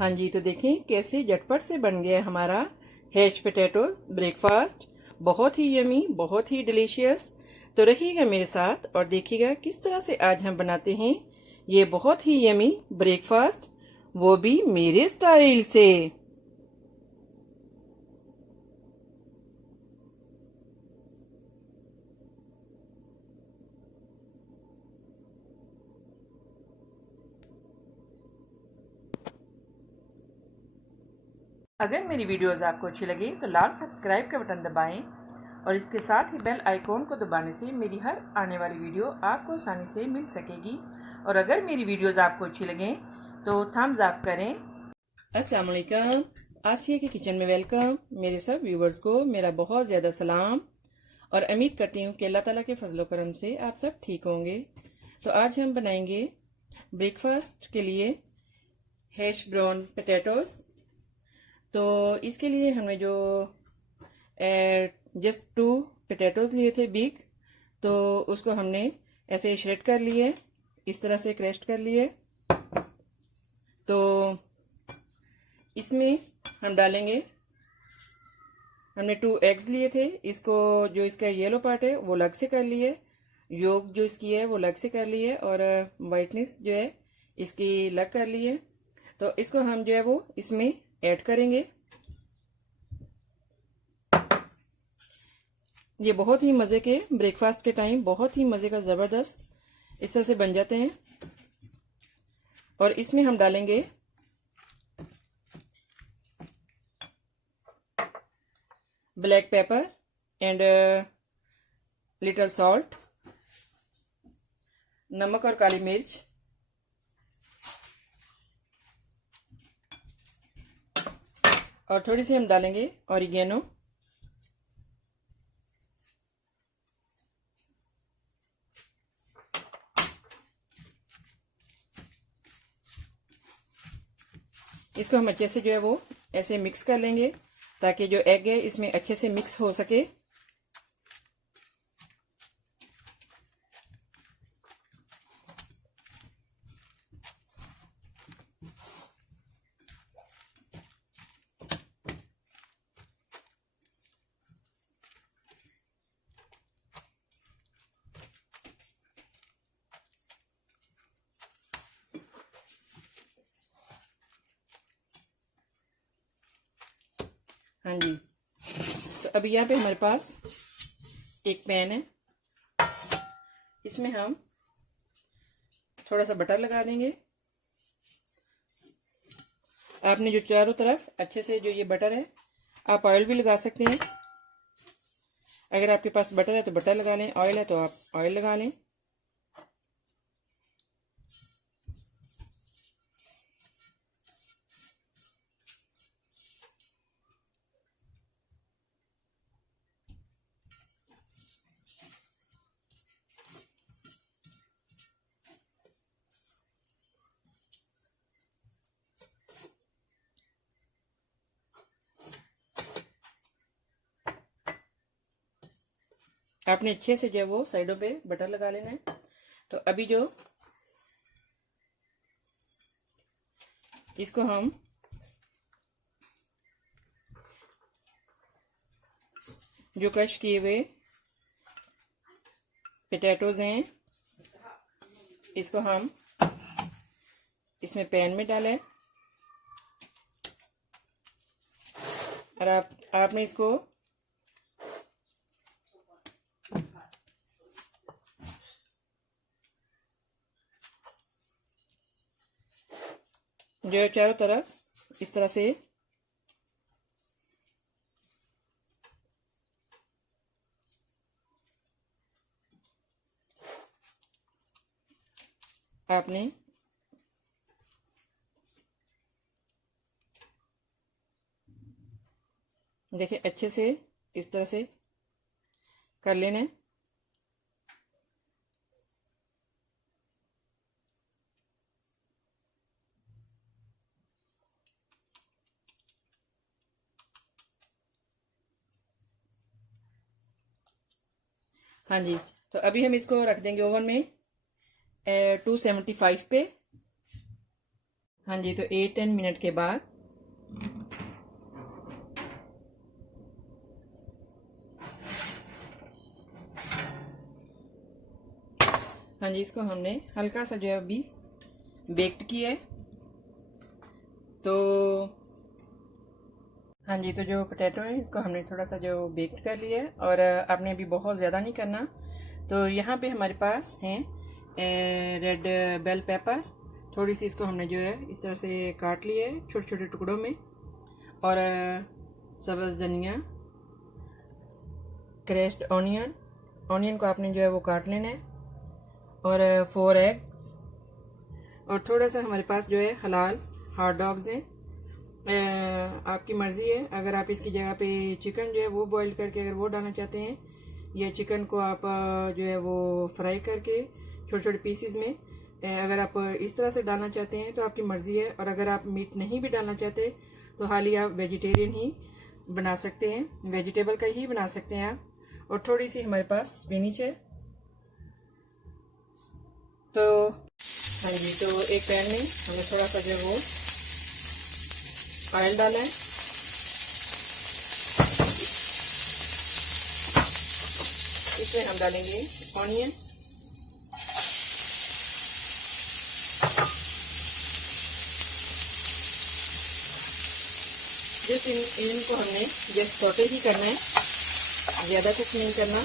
हाँ जी, तो देखें कैसे झटपट से बन गया हमारा हैश पोटैटोज ब्रेकफास्ट। बहुत ही यमी, बहुत ही डिलीशियस। तो रहिएगा मेरे साथ और देखिएगा किस तरह से आज हम बनाते हैं ये बहुत ही यमी ब्रेकफास्ट, वो भी मेरे स्टाइल से। अगर मेरी वीडियोस आपको अच्छी लगे तो लाल सब्सक्राइब का बटन दबाएं और इसके साथ ही बेल आइकॉन को दबाने से मेरी हर आने वाली वीडियो आपको आसानी से मिल सकेगी। और अगर मेरी वीडियोस आपको अच्छी लगें तो थम्स अप करें। अस्सलाम वालेकुम, आसिया के किचन में वेलकम। मेरे सब व्यूवर्स को मेरा बहुत ज़्यादा सलाम और उम्मीद करती हूँ कि अल्लाह ताला के फजलो करम से आप सब ठीक होंगे। तो आज हम बनाएंगे ब्रेकफास्ट के लिए हैश ब्राउन पोटैटोज़। तो इसके लिए हमने जो जस्ट 2 पोटैटोज लिए थे बिग, तो उसको हमने ऐसे श्रेड कर लिए, इस तरह से क्रश कर लिए। तो इसमें हम डालेंगे, हमने 2 एग्स लिए थे, इसको जो इसका येलो पार्ट है वो अलग से कर लिए, योक जो इसकी है वो अलग से कर लिए और वाइटनेस जो है इसकी अलग कर लिए। तो इसको हम जो है वो इसमें ऐड करेंगे। ये बहुत ही मज़े के ब्रेकफास्ट के टाइम बहुत ही मज़े का ज़बरदस्त इस तरह से बन जाते हैं। और इसमें हम डालेंगे black pepper and little salt, नमक और काली मिर्च, और थोड़ी सी हम डालेंगे ऑरिगेनो। इसको हम अच्छे से जो है वो ऐसे मिक्स कर लेंगे ताकि जो एग है इसमें अच्छे से मिक्स हो सके। हाँ जी, तो अभी यहाँ पे हमारे पास एक पैन है, इसमें हम थोड़ा सा बटर लगा देंगे। आपने जो चारों तरफ अच्छे से जो ये बटर है, आप ऑयल भी लगा सकते हैं। अगर आपके पास बटर है तो बटर लगा लें, ऑयल है तो आप ऑयल लगा लें। आपने अच्छे से जो है वो साइडों पे बटर लगा लेना है। तो अभी जो इसको हम जो क्रश किए हुए पोटैटोज हैं इसको हम इसमें पैन में डालें और आपने इसको जो है चारों तरफ इस तरह से आपने देखिए अच्छे से इस तरह से कर लेना है। हाँ जी, तो अभी हम इसको रख देंगे ओवन में 275 पे। हाँ जी, तो 8-10 मिनट के बाद हाँ जी, इसको हमने हल्का सा जो है अभी बेक्ड किया है। तो हाँ जी, तो जो पोटैटो है इसको हमने थोड़ा सा जो बेक्ड कर लिया है, और आपने अभी बहुत ज़्यादा नहीं करना। तो यहाँ पे हमारे पास हैं रेड बेल पेपर, थोड़ी सी इसको हमने जो है इस तरह से काट लिया है छोटे छोटे टुकड़ों में, और सब्ज़ धनिया, क्रैश्ड ऑनियन को आपने जो है वो काट लेना है, और 4 एग्स, और थोड़ा सा हमारे पास जो है हलाल हॉट डॉग्स हैं। आपकी मर्ज़ी है, अगर आप इसकी जगह पे चिकन जो है वो बॉईल करके अगर वो डालना चाहते हैं, या चिकन को आप जो है वो फ्राई करके छोटे छोटे पीसीज में अगर आप इस तरह से डालना चाहते हैं तो आपकी मर्ज़ी है। और अगर आप मीट नहीं भी डालना चाहते तो हाल ही आप वेजिटेरियन ही बना सकते हैं, वेजिटेबल का ही बना सकते हैं आप। और थोड़ी सी हमारे पास स्पिनिच है। तो हाँ जी, तो एक पैन में हमने थोड़ा सा जो वो ऑयल डाला है, इसमें हम डालेंगे ऑनियन, जिस इनको हमने जस्ट सौटे ही करना है, ज़्यादा कुछ नहीं करना।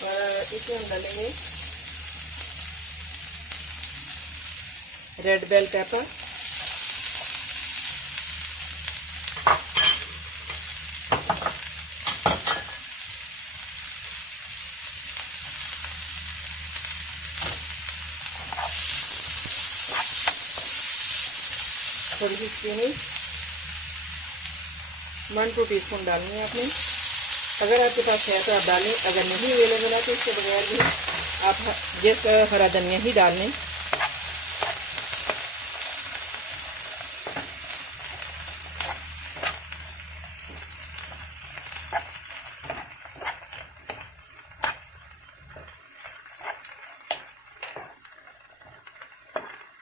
और इसमें हम डालेंगे रेड बेल पेपर, थोड़ी सी स्पिनिच, 1-2 टीस्पून डालनी है आपने। अगर आपके पास है तो आप डालें, अगर नहीं अवेलेबल है तो इसके बगैर भी आप जिस हरा धनिया ही डाल लें।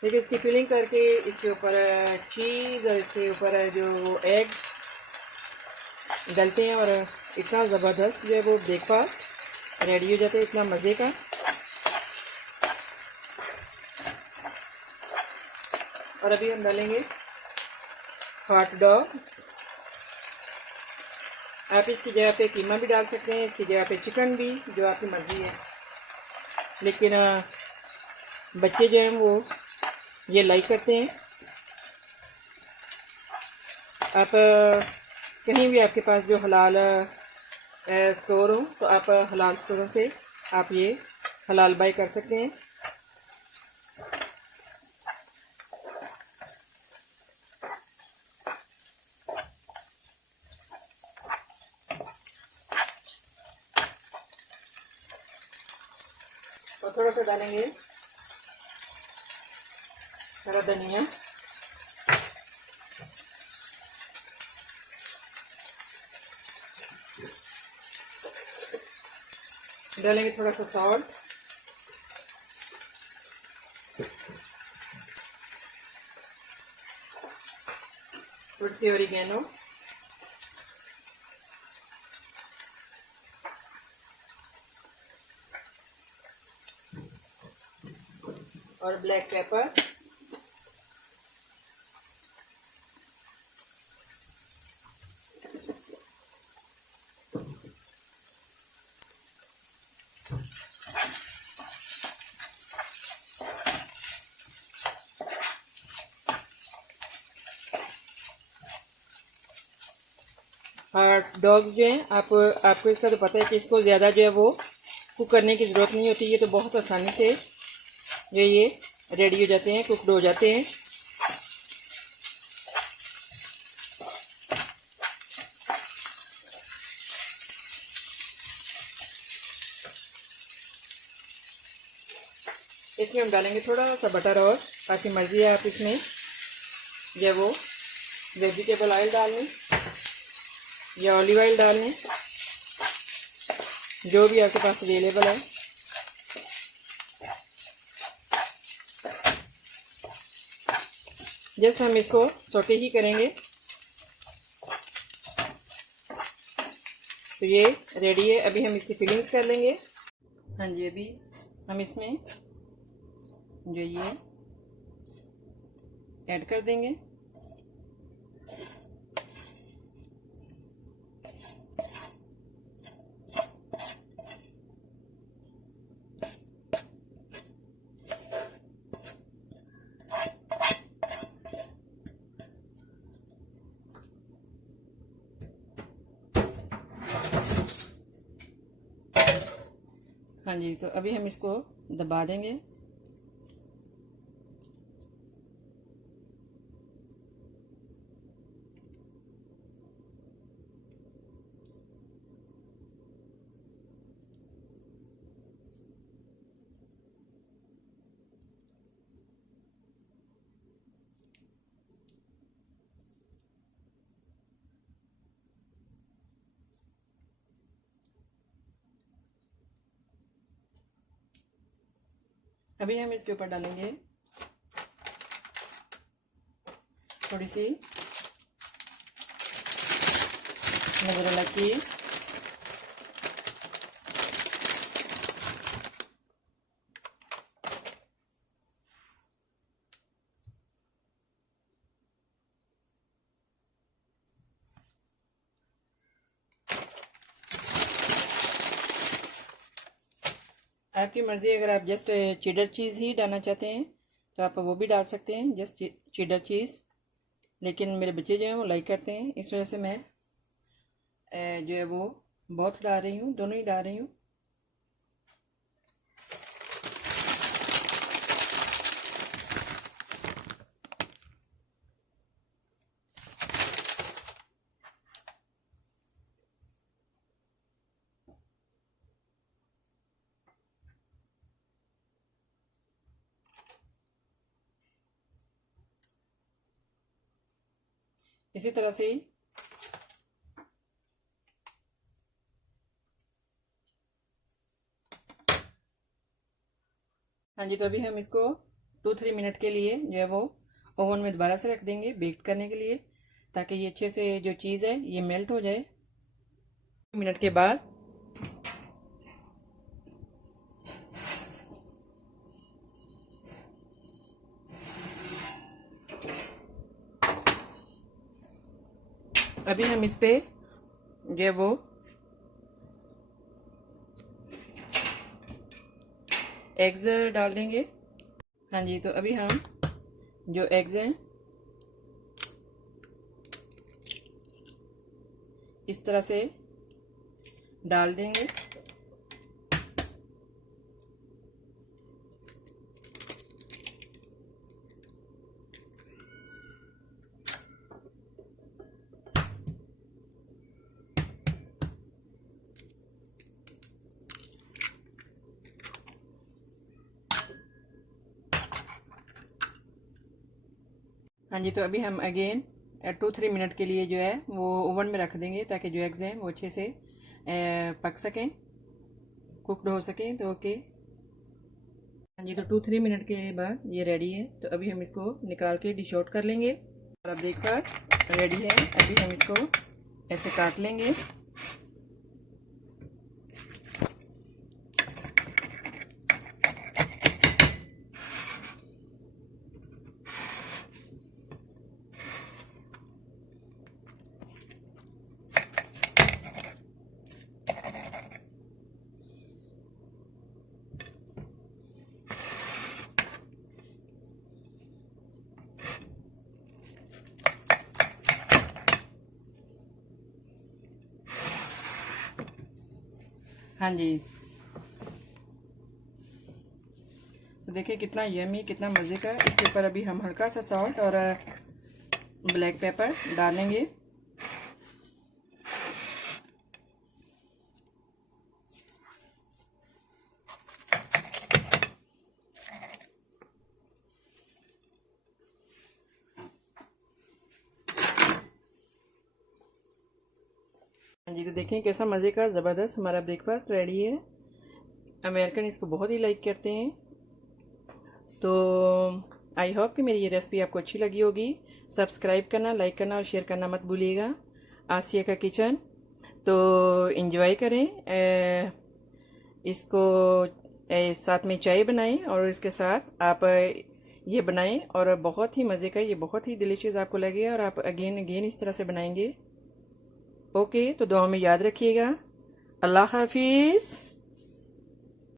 देखिए, इसकी फिलिंग करके इसके ऊपर चीज़ और इसके ऊपर जो एग डालते हैं, और इतना ज़बरदस्त जो है वो ब्रेकफास्ट रेडी हो जाता है, इतना मज़े का। और अभी हम डालेंगे हॉट डॉग। आप इसकी जगह पे कीमा भी डाल सकते हैं, इसकी जगह पे चिकन भी, जो आपकी मर्ज़ी है। लेकिन बच्चे जो हैं वो ये लाइक करते हैं। आप कहीं भी आपके पास जो हलाल स्टोर हो तो आप हलाल स्टोरों से आप ये हलाल बाई कर सकते हैं। और थोड़ा सा डालेंगे हरा धनिया, डालेंगे थोड़ा सा सॉल्ट, थोड़ी सी ऑरिगेनो, और ब्लैक पेपर, हॉट डॉग जो है आपको इसका तो पता है कि इसको ज़्यादा जो है वो कुक करने की ज़रूरत नहीं होती। ये तो बहुत आसानी से जो ये रेडी हो जाते हैं, कुकड हो जाते हैं। इसमें हम डालेंगे थोड़ा सा बटर, और आपकी मर्ज़ी है आप इसमें जो वो वेजिटेबल ऑयल डाल लें या ऑलिव ऑयल डाल लें, जो भी आपके पास अवेलेबल है। जस्ट हम इसको सौटे ही करेंगे। तो ये रेडी है। अभी हम इसकी फिलिंग्स कर लेंगे। हाँ जी, अभी हम इसमें जो ये ऐड कर देंगे। हाँ जी, तो अभी हम इसको दबा देंगे। अभी हम इसके ऊपर डालेंगे थोड़ी सी मोज़रेला चीज़, आपकी मर्ज़ी। अगर आप जस्ट चीडर चीज़ ही डालना चाहते हैं तो आप वो भी डाल सकते हैं, जस्ट चीडर चीज़। लेकिन मेरे बच्चे जो हैं वो लाइक करते हैं, इस वजह से मैं जो है वो बहुत डाल रही हूँ, दोनों ही डाल रही हूँ। इसी तरह से ही हाँ जी, तो अभी हम इसको 2-3 मिनट के लिए जो है वो ओवन में दोबारा से रख देंगे बेक करने के लिए, ताकि ये अच्छे से जो चीज़ है ये मेल्ट हो जाए। मिनट के बाद अभी हम इस पे जो है वो एग्स डाल देंगे। हाँ जी, तो अभी हम जो एग्स हैं इस तरह से डाल देंगे। हाँ जी, तो अभी हम अगेन 2-3 मिनट के लिए जो है वो ओवन में रख देंगे, ताकि जो एग्स हैं वो अच्छे से पक सकें, कुकड हो सकें। तो ओके, हाँ जी, तो 2-3 मिनट के बाद ये रेडी है। तो अभी हम इसको निकाल के डिश आउट कर लेंगे। हमारा ब्रेकफास्ट रेडी है। अभी हम इसको ऐसे काट लेंगे। हाँ जी, तो देखिए कितना यमी, कितना मज़े का। इसके ऊपर अभी हम हल्का सा सॉल्ट और ब्लैक पेपर डालेंगे। जी, तो देखें कैसा मज़े का ज़बरदस्त हमारा ब्रेकफास्ट रेडी है। अमेरिकन इसको बहुत ही लाइक करते हैं। तो आई होप कि मेरी ये रेसिपी आपको अच्छी लगी होगी। सब्सक्राइब करना, लाइक करना और शेयर करना मत भूलिएगा। आसिया का किचन, तो एंजॉय करें इसको। साथ में चाय बनाएं और इसके साथ आप ये बनाएं और बहुत ही मज़े का, ये बहुत ही डिलीशियस आपको लगेगा और आप अगेन इस तरह से बनाएंगे। ओके, तो दुआ में याद रखिएगा। अल्लाह हाफिज़।